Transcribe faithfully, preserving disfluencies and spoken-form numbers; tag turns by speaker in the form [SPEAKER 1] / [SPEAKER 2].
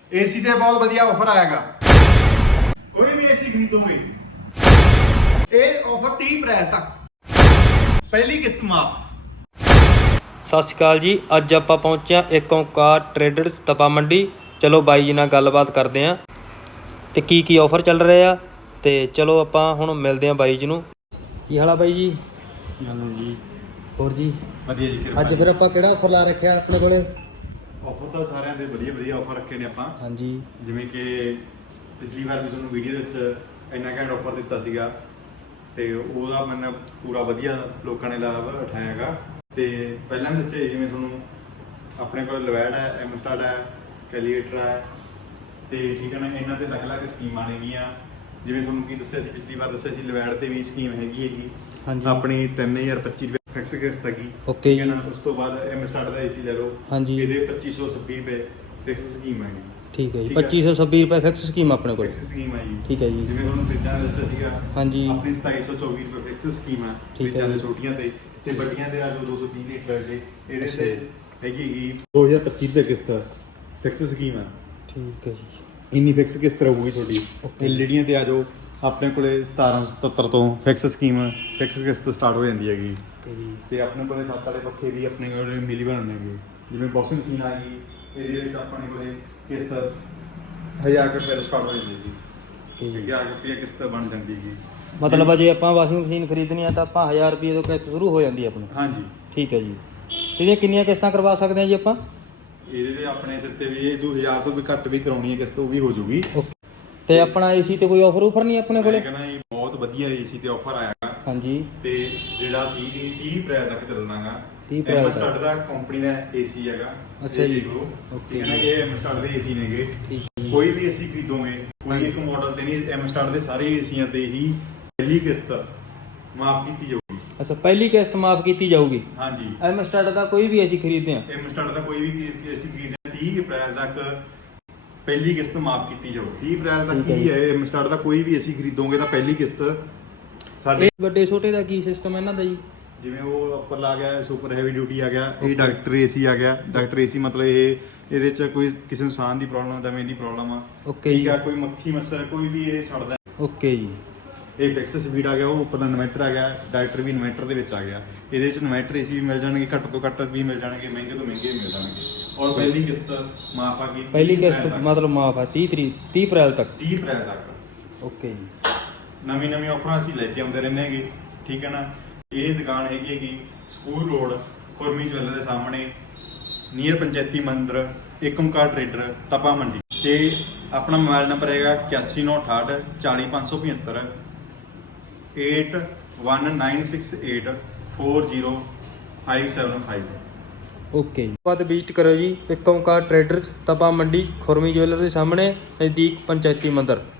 [SPEAKER 1] AC ਤੇ ਬਹੁਤ ਵਧੀਆ ਆਫਰ ਆਏਗਾ। ਕੋਈ ਵੀ ਏਸੀ ਖਰੀਦੋਗੇ ਇਹ ਆਫਰ तीस ਅਪ੍ਰੈਲ ਤੱਕ, ਪਹਿਲੀ ਕਿਸ਼ਤ ਮਾਫ।
[SPEAKER 2] ਸਤਿ ਸ਼੍ਰੀ ਅਕਾਲ ਜੀ। ਅੱਜ ਆਪਾਂ ਪਹੁੰਚੇ ਹਾਂ ਏਕ ਓਂਕਾਰ ਟਰੇਡਰਸ ਤਪਾ ਮੰਡੀ। ਚਲੋ ਬਾਈ ਜੀ ਨਾਲ ਗੱਲਬਾਤ ਕਰਦੇ ਹਾਂ ਤੇ ਕੀ ਕੀ ਆਫਰ ਚੱਲ ਰਹੇ ਆ, ਤੇ ਚਲੋ ਆਪਾਂ ਹੁਣ ਮਿਲਦੇ ਹਾਂ ਬਾਈ ਜੀ ਨੂੰ। ਕੀ ਹਾਲ ਆ ਬਾਈ ਜੀ?
[SPEAKER 1] ਚਲੋ ਜੀ,
[SPEAKER 2] ਹੋਰ ਜੀ
[SPEAKER 1] ਵਧੀਆ ਜੀ। ਕਿਰਪਾ
[SPEAKER 2] ਅੱਜ ਫਿਰ ਆਪਾਂ ਕਿਹੜਾ ਆਫਰ ਲਾ ਰੱਖਿਆ ਆਪਣੇ ਕੋਲੇ?
[SPEAKER 1] ਆਫਰ ਤਾਂ ਸਾਰਿਆਂ ਦੇ ਵਧੀਆ ਵਧੀਆ ਆਫਰ ਰੱਖੇ ਨੇ ਆਪਾਂ।
[SPEAKER 2] ਹਾਂਜੀ,
[SPEAKER 1] ਜਿਵੇਂ ਕਿ ਪਿਛਲੀ ਵਾਰ ਵੀ ਤੁਹਾਨੂੰ ਵੀਡੀਓ ਦੇ ਵਿੱਚ ਇੰਨਾ ਘੈਂਟ ਆਫਰ ਦਿੱਤਾ ਸੀਗਾ ਤੇ ਉਹਦਾ ਮੈਨੂੰ ਪੂਰਾ ਵਧੀਆ ਲੋਕਾਂ ਨੇ ਲਾਭ ਉਠਾਇਆਗਾ। ਤੇ ਪਹਿਲਾਂ ਵੀ ਦੱਸਿਆ ਜਿਵੇਂ ਤੁਹਾਨੂੰ ਆਪਣੇ ਕੋਲ ਲਵੈਡ ਹੈ, ਐਮਸਟਾਰਡ ਹੈ, ਕੈਲੀਏਟਰ ਹੈ ਤੇ ਠੀਕ ਹੈ ਨਾ, ਇਹਨਾਂ ਤੇ ਅਲੱਗ ਅਲੱਗ ਸਕੀਮਾਂ ਨੇਗੀਆਂ। ਜਿਵੇਂ ਤੁਹਾਨੂੰ ਕੀ ਦੱਸਿਆ ਸੀ ਪਿਛਲੀ ਵਾਰ, ਦੱਸਿਆ ਸੀ ਲਵੈਡ ਤੇ ਵੀ ਸਕੀਮ ਹੈਗੀ ਹੈਗੀ
[SPEAKER 2] ਹਾਂਜੀ
[SPEAKER 1] ਆਪਣੀ ਤਿੰਨ ਹਜ਼ਾਰ ਪੱਚੀ ਰੁਪਏ ਫਿਕਸ ਕਿਸ਼ਤ ਹੈਗੀ।
[SPEAKER 2] ਓਕੇ
[SPEAKER 1] ਠੀਕ ਹੈ ਨਾ। ਉਸ ਤੋਂ ਬਾਅਦ ਐਮਸਟਾਰਡ ਦਾ ਏਸੀ ਲੈ ਲਓ,
[SPEAKER 2] ਹਾਂਜੀ,
[SPEAKER 1] ਇਹਦੇ ਪੱਚੀ ਸੌ ਛੱਬੀ ਰੁਪਏ ਫਿਕਸ ਸਕੀਮ ਹੈਗੀ।
[SPEAKER 2] ਠੀਕ ਹੈ ਜੀ।
[SPEAKER 1] ਠੀਕ ਹੈ।
[SPEAKER 2] ਪੱਚੀ ਸੌ ਛੱਬੀ ਰੁਪਏ ਫਿਕਸ ਸਕੀਮ ਆਪਣੇ ਕੋਲ।
[SPEAKER 1] ਫਿਕਸ ਸਕੀਮ ਹੈ ਜੀ।
[SPEAKER 2] ਠੀਕ ਹੈ ਜੀ।
[SPEAKER 1] ਜਿਵੇਂ ਤੁਹਾਨੂੰ ਫਰਿੱਜਾਂ ਦਾ ਦੱਸਿਆ ਸੀਗਾ,
[SPEAKER 2] ਹਾਂਜੀ,
[SPEAKER 1] ਆਪਣੀ ਸਤਾਈ ਸੌ ਚੌਵੀ ਰੁਪਏ ਫਿਕਸ ਸਕੀਮ ਹੈ
[SPEAKER 2] ਠੀਕ ਹੈ
[SPEAKER 1] ਫਰਿੱਜਾਂ ਦੇ
[SPEAKER 2] ਜੀ।
[SPEAKER 1] ਛੋਟੀਆਂ ਤੇ ਤੇ ਵੱਡੀਆਂ ਦੇ ਆ ਜੋ ਦੋ ਸੌ ਵੀਹ ਲੀਟਰ ਦੇ ਇਹਦੇ
[SPEAKER 2] ਅੱਛਾ
[SPEAKER 1] ਤੇ
[SPEAKER 2] ਜੀ।
[SPEAKER 1] ਹੈਗੀ ਹੈਗੀ ਦੋ ਹਜ਼ਾਰ ਪੱਚੀ ਰੁਪਏ ਕਿਸ਼ਤ ਫਿਕਸ ਸਕੀਮ ਹੈ।
[SPEAKER 2] ਠੀਕ ਹੈ ਜੀ।
[SPEAKER 1] ਇੰਨੀ ਫਿਕਸ ਕਿਸ਼ਤ ਰਹੂਗੀ ਤੁਹਾਡੀ।
[SPEAKER 2] Okay।
[SPEAKER 1] ਐਲਈਡੀਆਂ ਤੇ ਆ ਜਾਓ, ਆਪਣੇ ਕੋਲੇ ਸਤਾਰਾਂ ਸੌ ਸਤੱਤਰ ਤੋਂ ਫਿਕਸ ਸਕੀਮ ਫਿਕਸ ਕਿਸ਼ਤ ਸਟਾਰਟ ਹੋ ਜਾਂਦੀ ਹੈਗੀ।
[SPEAKER 2] ਓਕੇ ਜੀ।
[SPEAKER 1] ਤੇ ਆਪਣੇ ਕੋਲੇ ਸੱਤ ਵਾਲੇ ਪੱਖੇ ਵੀ ਆਪਣੇ ਕੋਲੇ ਮਿਲੀ ਬਣਨਗੇ। ਜਿਵੇਂ ਵਾਸ਼ਿੰਗ ਮਸ਼ੀਨ ਆ ਗਈ, ਇਹਦੇ ਵਿੱਚ ਆਪਣੇ ਕੋਲੇ ਕਿਸ਼ਤ ਹਜ਼ਾਰ ਕੁ ਰੁਪਏ ਤੋਂ ਸਟਾਰਟ ਹੋ ਜਾਂਦੀ ਜੀ।
[SPEAKER 2] ਠੀਕ ਹੈ।
[SPEAKER 1] ਹਜ਼ਾਰ ਰੁਪਏ ਕਿਸ਼ਤ ਬਣ ਜਾਂਦੀ ਹੈਗੀ।
[SPEAKER 2] ਮਤਲਬ ਜੇ ਆਪਾਂ ਵਾਸ਼ਿੰਗ ਮਸ਼ੀਨ ਖਰੀਦਣੀ ਆ ਤਾਂ ਆਪਾਂ ਹਜ਼ਾਰ ਰੁਪਏ ਤੋਂ ਕਿਸ਼ਤ ਸ਼ੁਰੂ ਹੋ ਜਾਂਦੀ ਹੈ ਆਪਣੀ।
[SPEAKER 1] ਹਾਂਜੀ।
[SPEAKER 2] ਠੀਕ ਹੈ ਜੀ। ਇਹਦੀਆਂ ਕਿੰਨੀਆਂ ਕਿਸ਼ਤਾਂ ਕਰਵਾ ਸਕਦੇ ਹਾਂ ਜੀ ਆਪਾਂ?
[SPEAKER 1] ਇਹਦੇ ਤੇ ਆਪਣੇ ਸਿਰ ਤੇ ਵੀ ਇਹ ਦੋ ਹਜ਼ਾਰ ਤੋਂ ਵੀ ਘੱਟ ਵੀ ਕਰਾਉਣੀ ਹੈ ਕਿਸ਼ਤ, ਉਹ ਵੀ ਹੋ ਜੂਗੀ।
[SPEAKER 2] ਤੇ ਆਪਣਾ ਏਸੀ ਤੇ ਕੋਈ ਆਫਰ ਉਫਰ ਨਹੀਂ ਆਪਣੇ ਕੋਲੇ?
[SPEAKER 1] ਮੈਂ ਕਹਿੰਦਾ ਇਹ ਬਹੁਤ ਵਧੀਆ ਏਸੀ ਤੇ ਆਫਰ ਆਇਆਗਾ।
[SPEAKER 2] ਹਾਂਜੀ।
[SPEAKER 1] ਤੇ ਜਿਹੜਾ ਤੀਹ ਤੀਹ ਅਪ੍ਰੈਲ ਤੱਕ ਚੱਲਣਾਗਾ।
[SPEAKER 2] ਤੀਹ ਅਪ੍ਰੈਲ ਤੱਕ।
[SPEAKER 1] ਐਮਸਟਾਰਡ ਦਾ ਕੰਪਨੀ ਦਾ ਏਸੀ ਹੈਗਾ।
[SPEAKER 2] ਅੱਛਾ ਜੀ।
[SPEAKER 1] ਓਕੇ। ਇਹ ਐਮਸਟਾਰਡ ਦੇ ਏਸੀ ਨੇਗੇ।
[SPEAKER 2] ਠੀਕ ਹੈ।
[SPEAKER 1] ਕੋਈ ਵੀ ਏਸੀ ਖਰੀਦੋਗੇ, ਕੋਈ ਇੱਕ ਮਾਡਲ ਤੇ ਨਹੀਂ, ਐਮਸਟਾਰਡ ਦੇ ਸਾਰੇ ਏਸੀਆਂ ਤੇ ਹੀ ਪਹਿਲੀ ਕਿਸ਼ਤ ਮਾਫ ਕੀਤੀ ਜਾਊਗੀ।
[SPEAKER 2] ਅੱਛਾ, ਪਹਿਲੀ ਕਿਸ਼ਤ ਮਾਫ ਕੀਤੀ ਜਾਊਗੀ।
[SPEAKER 1] ਹਾਂਜੀ।
[SPEAKER 2] ਐਮਸਟਾਰਡ ਦਾ ਕੋਈ ਵੀ ਏਸੀ ਖਰੀਦਦੇ ਆ?
[SPEAKER 1] ਐਮਸਟਾਰਡ ਦਾ ਕੋਈ ਵੀ ਏਸੀ ਖਰੀਦਦੇ ਤੀਹ ਅਪ੍ਰੈਲ ਤੱਕ ਪਹਿਲੀ ਕਿਸ਼ਤ ਮਾਫ ਕੀਤੀ ਜਾਊਗੀ। ਤੀਹ ਅਪ੍ਰੈਲ ਤੱਕ
[SPEAKER 2] ਠੀਕ ਹੈ
[SPEAKER 1] ਕੀ ਹੈ, ਐਮਸਟਾਰਡ ਦਾ ਕੋਈ ਵੀ ਏਸੀ ਖਰੀਦੋਗੇ ਤਾਂ ਪਹਿਲੀ ਕਿਸ਼ਤ ਸਾਡੇ।
[SPEAKER 2] ਇਹ ਵੱਡੇ ਛੋਟੇ ਦਾ ਕੀ ਸਿਸਟਮ ਹੈ ਇਹਨਾਂ ਦਾ ਜੀ?
[SPEAKER 1] ਜਿਵੇਂ ਉਹ ਉੱਪਰ ਲਾ ਗਿਆ ਸੁਪਰ ਹੈਵੀ ਡਿਊਟੀ ਆ ਗਿਆ, ਇਹ ਡਾਕਟਰ ਏਸੀ ਆ ਗਿਆ। ਡਾਕਟਰ ਏਸੀ ਮਤਲਬ ਇਹ ਇਹਦੇ ਚ ਕੋਈ ਕਿਸੇ ਨੂੰ ਸਾਹ ਦੀ ਪ੍ਰੋਬਲਮ, ਦਮੇ ਦੀ ਪ੍ਰੋਬਲਮ ਆ,
[SPEAKER 2] ਓਕੇ
[SPEAKER 1] ਠੀਕ
[SPEAKER 2] ਜੀ।
[SPEAKER 1] ਆ, ਕੋਈ ਮੱਖੀ ਮੱਛਰ ਕੋਈ ਵੀ ਇਹ ਛੱਡਦਾ।
[SPEAKER 2] ਓਕੇ ਜੀ।
[SPEAKER 1] ਇਹ ਫਿਕਸ ਸਪੀਡ ਆ ਗਿਆ, ਉਹ ਉੱਪਰ ਦਾ ਇਨਵਰਟਰ ਆ ਗਿਆ, ਡਾਕਟਰ ਵੀ ਇਨਵਰਟਰ ਦੇ ਵਿੱਚ ਆ ਗਿਆ। ਇਹਦੇ ਵਿੱਚ ਇਨਵਰਟਰ ਏਸੀ ਵੀ ਮਿਲ ਜਾਣਗੇ, ਘੱਟ ਤੋਂ ਘੱਟ ਵੀ ਮਿਲ ਜਾਣਗੇ, ਮਹਿੰਗੇ ਤੋਂ ਮਹਿੰਗੇ ਵੀ ਮਿਲ ਜਾਣਗੇ। ਔਰ ਪਹਿਲੀ ਕਿਸ਼ਤ ਮਾਫ ਆ ਗਈ।
[SPEAKER 2] ਪਹਿਲੀ ਕਿਸ਼ਤ ਮਤਲਬ ਮਾਫ ਆ ਤੀਹ ਤਰੀਕ ਤੀਹ ਅਪ੍ਰੈਲ ਤੱਕ।
[SPEAKER 1] ਤੀਹ ਅਪ੍ਰੈਲ ਤੱਕ।
[SPEAKER 2] ਓਕੇ ਜੀ।
[SPEAKER 1] ਨਵੀਂ ਨਵੀਂ ਆਫਰਾਂ ਅਸੀਂ ਲੈ ਕੇ ਆਉਂਦੇ ਰਹਿੰਦੇ ਹੈਗੇ। ਠੀਕ ਹੈ ਨਾ। ਇਹ ਦੁਕਾਨ ਹੈਗੀ ਹੈਗੀ ਸਕੂਲ ਰੋਡ, ਖੁਰਮੀ ਜਵੈਲਰ ਦੇ ਸਾਹਮਣੇ, ਨੀਅਰ ਪੰਚਾਇਤੀ ਮੰਦਰ, ਏਕ ਓਂਕਾਰ ਟਰੇਡਰ ਤਪਾ ਮੰਡੀ। ਤੇ ਆਪਣਾ ਮੋਬਾਈਲ ਨੰਬਰ ਹੈਗਾ ਇਕਾਸੀ ਨੌ ਅਠਾਹਠ ਚਾਲੀ ਪੰਜ ਸੌ ਪਝੱਤਰ eight one nine six eight four zero five seven five.
[SPEAKER 2] Okay ਜੀ। ਬਾਅਦ ਵਿਜ਼ਿਟ ਕਰੋ ਜੀ ਏਕ ਓਂਕਾਰ ਟਰੇਡਰਸ ਤਪਾ ਮੰਡੀ, ਖੁਰਮੀ ਜਵੈਲਰ ਦੇ ਸਾਹਮਣੇ, ਨਜ਼ਦੀਕ ਪੰਚਾਇਤੀ ਮੰਦਰ।